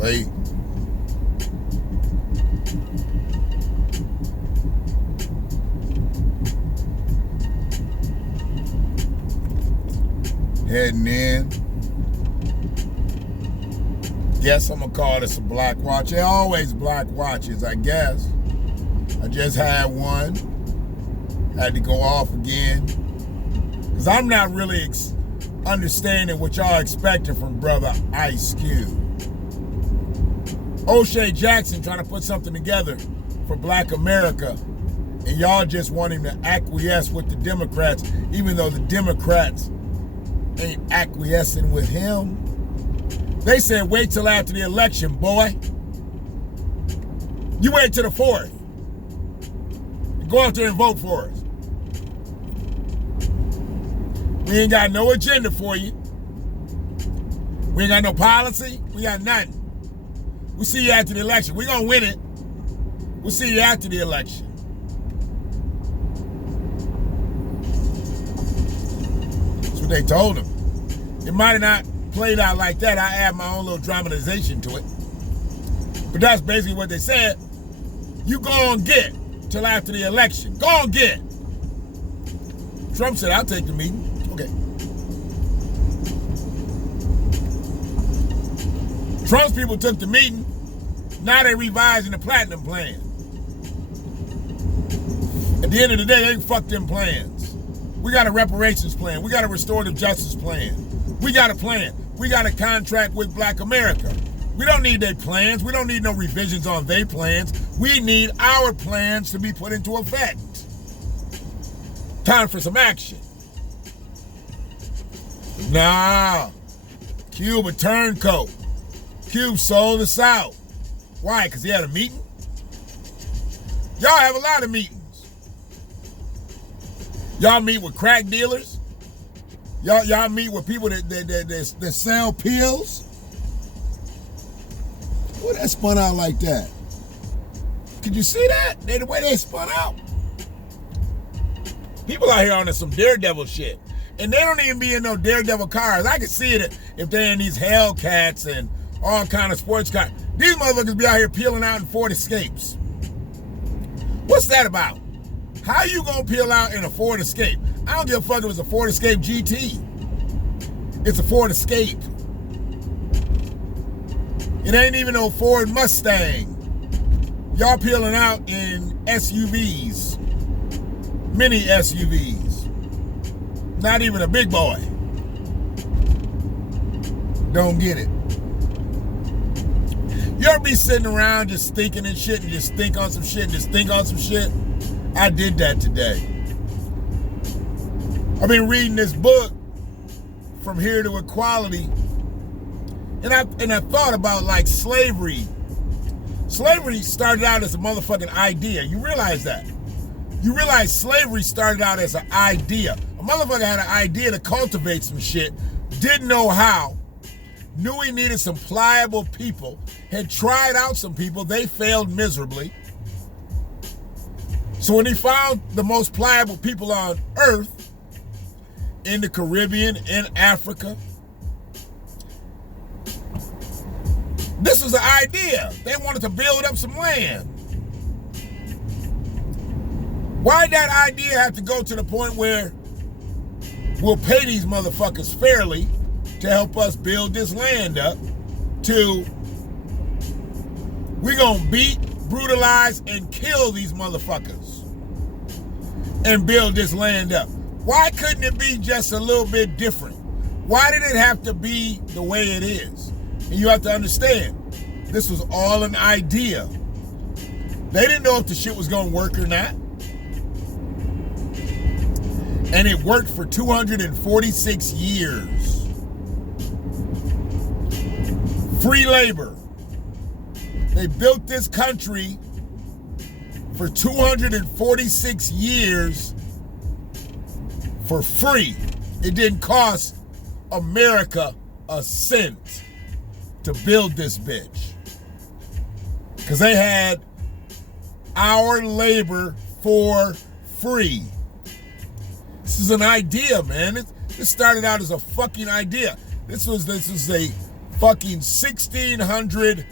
late. Heading in. Guess I'm gonna call this a black watch. They're always black watches, I guess. I just had one. Had to go off again. Because I'm not really understanding what y'all expecting from brother Ice Cube. O'Shea Jackson trying to put something together for black America, and y'all just want him to acquiesce with the Democrats, even though the Democrats ain't acquiescing with him. They said wait till after the election, boy. You wait till the 4th. Go out there and vote for us. We ain't got no agenda for you. We ain't got no policy. We got nothing. We'll see you after the election. We're going to win it. We'll see you after the election. That's what they told him. It might have not played out like that. I add my own little dramatization to it. But that's basically what they said. You go and get till after the election. Go and get. Trump said, I'll take the meeting. Okay. Trump's people took the meeting. Now they're revising the platinum plan. At the end of the day, they can fuck them plans. We got a reparations plan. We got a restorative justice plan. We got a plan. We got a contract with black America. We don't need their plans. We don't need no revisions on their plans. We need our plans to be put into effect. Time for some action. Nah. Cube a turncoat. Cube sold us out. Why? Because he had a meeting? Y'all have a lot of meetings. Y'all meet with crack dealers. Y'all meet with people that sell pills. What that spun out like that? Could you see that? The way they spun out. People out here on some Daredevil shit. And they don't even be in no Daredevil cars. I can see it if they're in these Hellcats and all kind of sports cars. These motherfuckers be out here peeling out in Ford Escapes. What's that about? How you gonna peel out in a Ford Escape? I don't give a fuck if it's a Ford Escape GT. It's a Ford Escape. It ain't even no Ford Mustang. Y'all peeling out in SUVs. Mini SUVs. Not even a big boy. Don't get it. You ever be sitting around just thinking and shit and just think on some shit and just think on some shit? I did that today. I've been reading this book, From Here to Equality, and I thought about like slavery. Slavery started out as a motherfucking idea. You realize that? You realize slavery started out as an idea. A motherfucker had an idea to cultivate some shit, didn't know how, knew he needed some pliable people, had tried out some people, they failed miserably. So when he found the most pliable people on earth, in the Caribbean, in Africa, this was the idea. They wanted to build up some land. Why'd that idea have to go to the point where we'll pay these motherfuckers fairly to help us build this land up, to we gonna beat, brutalize, and kill these motherfuckers and build this land up? Why couldn't it be just a little bit different? Why did it have to be the way it is? And you have to understand, this was all an idea. They didn't know if the shit was gonna work or not. And it worked for 246 years. Free labor. They built this country for 246 years for free. It didn't cost America a cent to build this bitch. Because they had our labor for free. This is an idea, man. This started out as a fucking idea. This was a fucking 1600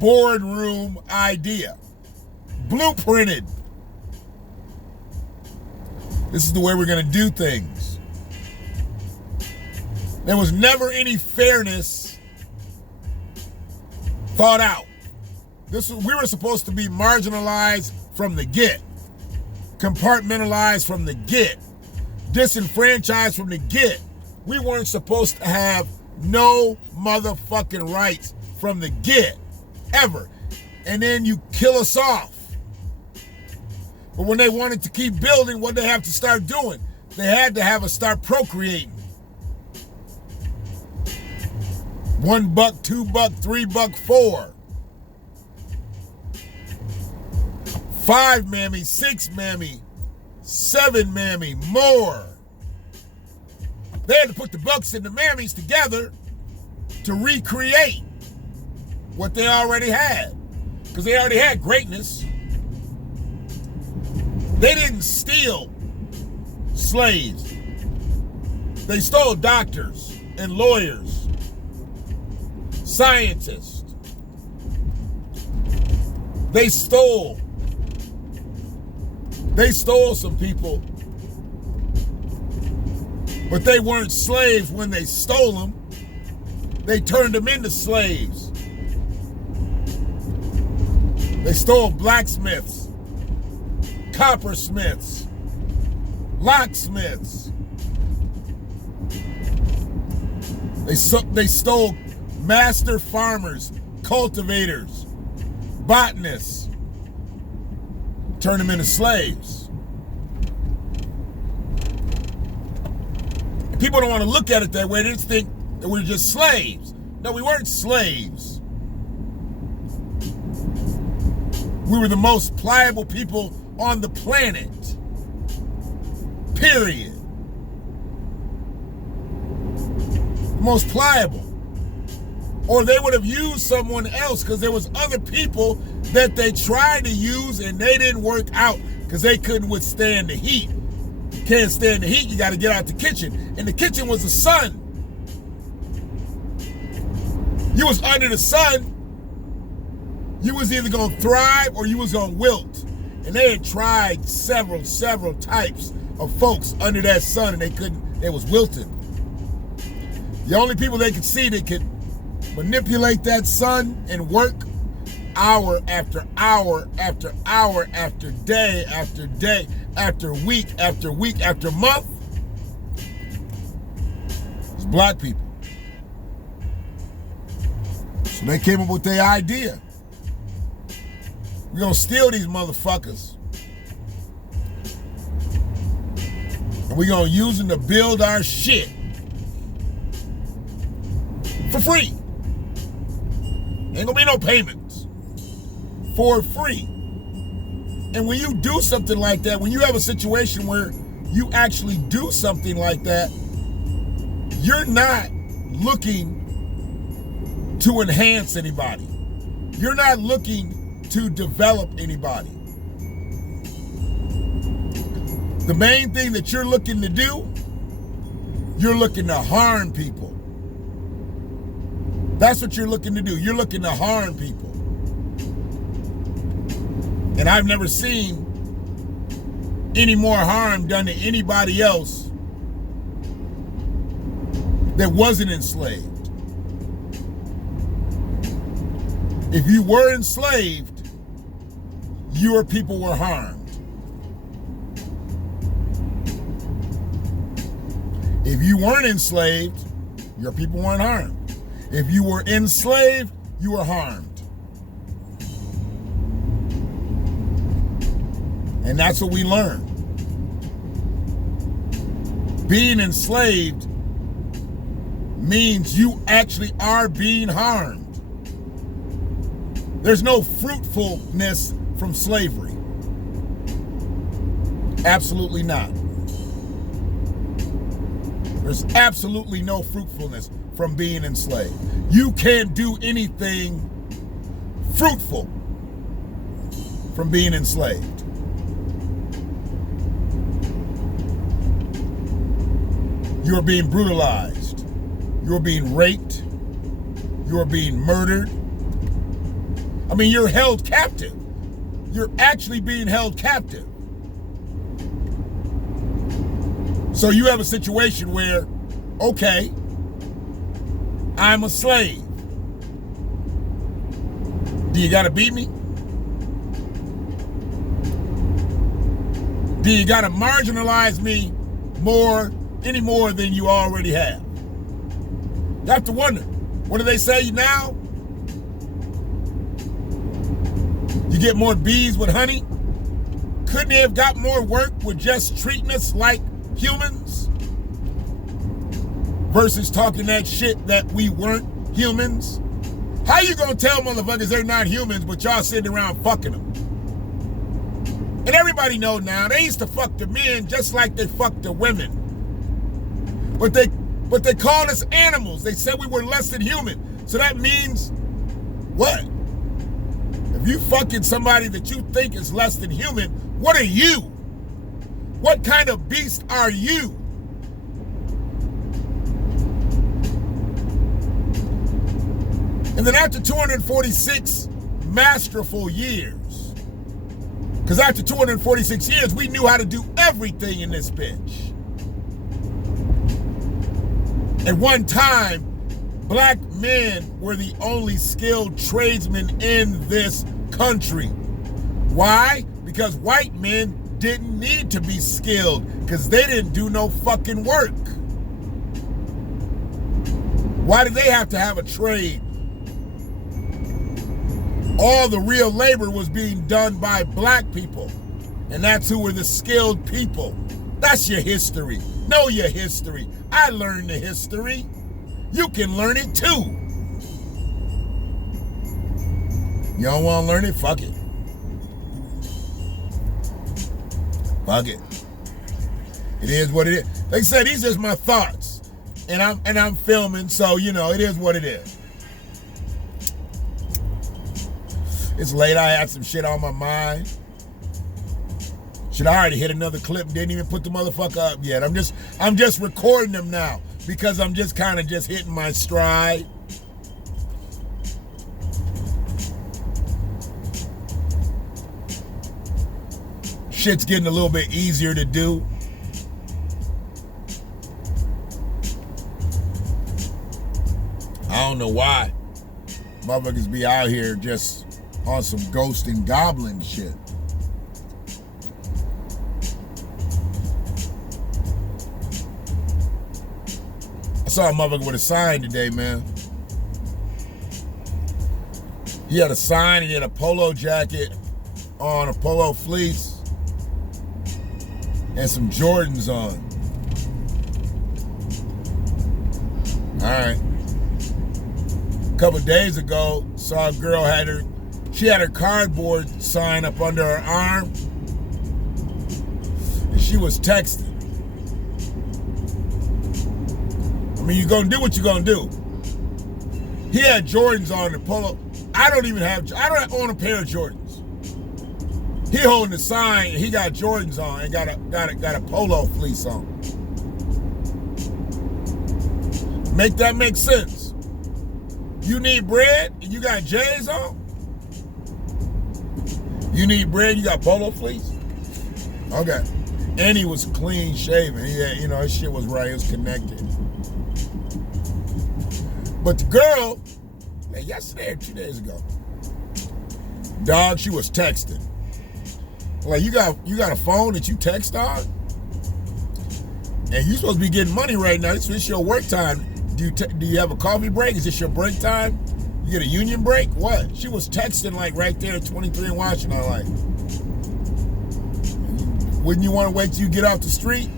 boardroom idea. Blueprinted. This is the way we're going to do things. There was never any fairness thought out. We were supposed to be marginalized from the get, compartmentalized from the get, disenfranchised from the get. We weren't supposed to have no motherfucking rights from the get, ever. And then you kill us off. But when they wanted to keep building, what they have to start doing? They had to have us start procreating. $1, $2, $3, $4. 5 mammy, 6 mammy, 7 mammy, more. They had to put the bucks and the mammies together to recreate what they already had. Because they already had greatness. They didn't steal slaves. They stole doctors and lawyers, scientists. They stole some people, but they weren't slaves when they stole them. They turned them into slaves. They stole blacksmiths, coppersmiths, locksmiths. They stole master farmers, cultivators, botanists, turned them into slaves. And people don't want to look at it that way. They just think that we're just slaves. No, we weren't slaves. We were the most pliable people on the planet. Period. The most pliable. Or they would have used someone else, because there was other people that they tried to use and they didn't work out because they couldn't withstand the heat. You can't stand the heat, you got to get out the kitchen. And the kitchen was the sun. You was under the sun, you was either going to thrive or you was going to wilt. And they had tried several types of folks under that sun, and they couldn't, they was wilting. The only people they could see that could manipulate that sun and work hour after hour after hour after day after day after week after month was black people. So they came up with their idea. We're gonna steal these motherfuckers, and we're gonna use them to build our shit for free. Ain't gonna be no payments. For free. And when you do something like that, when you have a situation where you actually do something like that, you're not looking to enhance anybody. You're not looking to develop anybody. The main thing that you're looking to do, you're looking to harm people. That's what you're looking to do. You're looking to harm people. And I've never seen any more harm done to anybody else that wasn't enslaved. If you were enslaved, your people were harmed. If you weren't enslaved, your people weren't harmed. If you were enslaved, you were harmed. And that's what we learned. Being enslaved means you actually are being harmed. There's no fruitfulness from slavery. Absolutely not. There's absolutely no fruitfulness from being enslaved. You can't do anything fruitful from being enslaved. You are being brutalized. You are being raped. You are being murdered. I mean, you're held captive. You're actually being held captive. So you have a situation where, okay, I'm a slave. Do you gotta beat me? Do you gotta marginalize me any more than you already have? You have to wonder, what do they say now? You get more bees with honey? Couldn't they have got more work with just treating us like humans? Versus talking that shit that we weren't humans? How you gonna tell motherfuckers they're not humans, but y'all sitting around fucking them? And everybody know now, they used to fuck the men just like they fucked the women. But they called us animals. They said we were less than human. So that means what? If you fucking somebody that you think is less than human, what are you? What kind of beast are you? And then after 246 masterful years, because after 246 years, we knew how to do everything in this bitch. At one time, black men were the only skilled tradesmen in this country. Why? Because white men didn't need to be skilled because they didn't do no fucking work. Why did they have to have a trade? All the real labor was being done by black people. And that's who were the skilled people. That's your history. Know your history. I learned the history. You can learn it too. You don't want to learn it? Fuck it. Fuck it. It is what it is. Like I said, these are just my thoughts. And I'm filming, so you know, it is what it is. It's late, I had some shit on my mind. Should I already hit another clip and didn't even put the motherfucker up yet. I'm just recording them now because I'm just kind of just hitting my stride. Shit's getting a little bit easier to do. I don't know why motherfuckers be out here just on some ghost and goblin shit. I saw a motherfucker with a sign today, man. He had a sign, he had a polo jacket on, a polo fleece, and some Jordans on. All right. A couple days ago, saw a girl she had her cardboard sign up under her arm, and she was texting. I mean, you're gonna do what you're gonna do. He had Jordans on the polo. I don't own a pair of Jordans. He holding the sign, and he got Jordans on and got a polo fleece on. Make that make sense? You need bread and you got J's on? You need bread, you got polo fleece? Okay. And he was clean shaven. His shit was right, it was connected. But the girl, yesterday or 2 days ago, dog, she was texting. Like, you got a phone that you text on? And you supposed to be getting money right now. This is your work time. Do you have a coffee break? Is this your break time? You get a union break? What? She was texting like right there at 23 in Washington. I'm like, wouldn't you want to wait till you get off the street?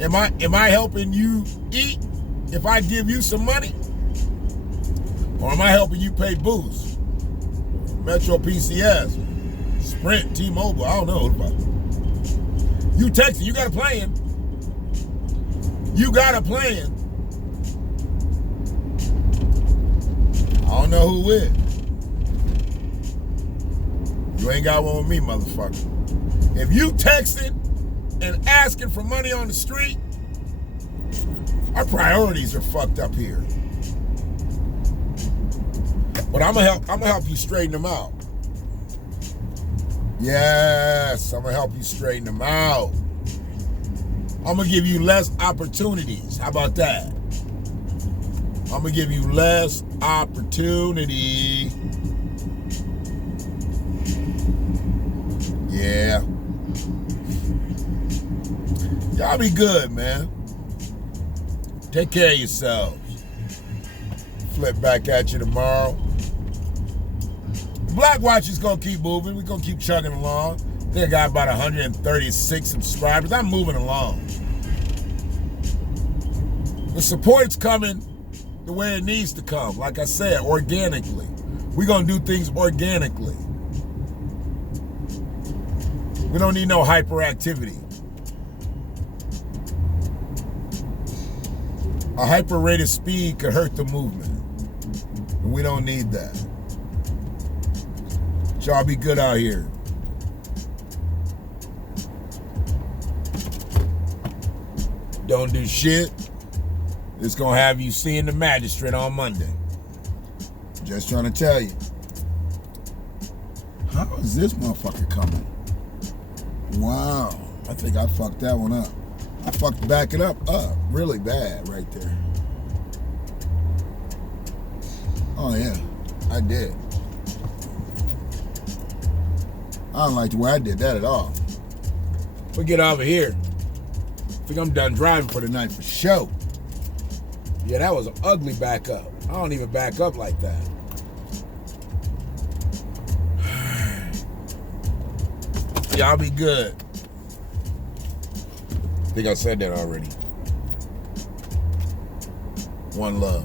Am I helping you eat if I give you some money? Or am I helping you pay booze? Metro PCS, Sprint, T-Mobile, I don't know. You texting, you got a plan. You got a plan. I don't know who with. You ain't got one with me, motherfucker. If you texting and asking for money on the street, our priorities are fucked up here. But I'm gonna help you straighten them out. Yes, I'm gonna help you straighten them out. I'm gonna give you less opportunities. How about that? I'm gonna give you less opportunity. Yeah. Y'all be good, man. Take care of yourselves. Flip back at you tomorrow. Black Watch is gonna keep moving. We're gonna keep chugging along. I think I got about 136 subscribers. I'm moving along. The support's coming the way it needs to come. Like I said, organically. We're gonna do things organically. We don't need no hyperactivity. A hyper rate of speed could hurt the movement. And we don't need that. Y'all be good out here. Don't do shit. It's gonna have you seeing the magistrate on Monday. Just trying to tell you. How is this motherfucker coming? Wow. I think I fucked that one up. I fucked backing up really bad right there. Oh yeah, I did. I don't like the way I did that at all. We'll get over here. I think I'm done driving for the night for sure. Yeah, that was an ugly backup. I don't even back up like that. Y'all be good. I think I said that already. One love.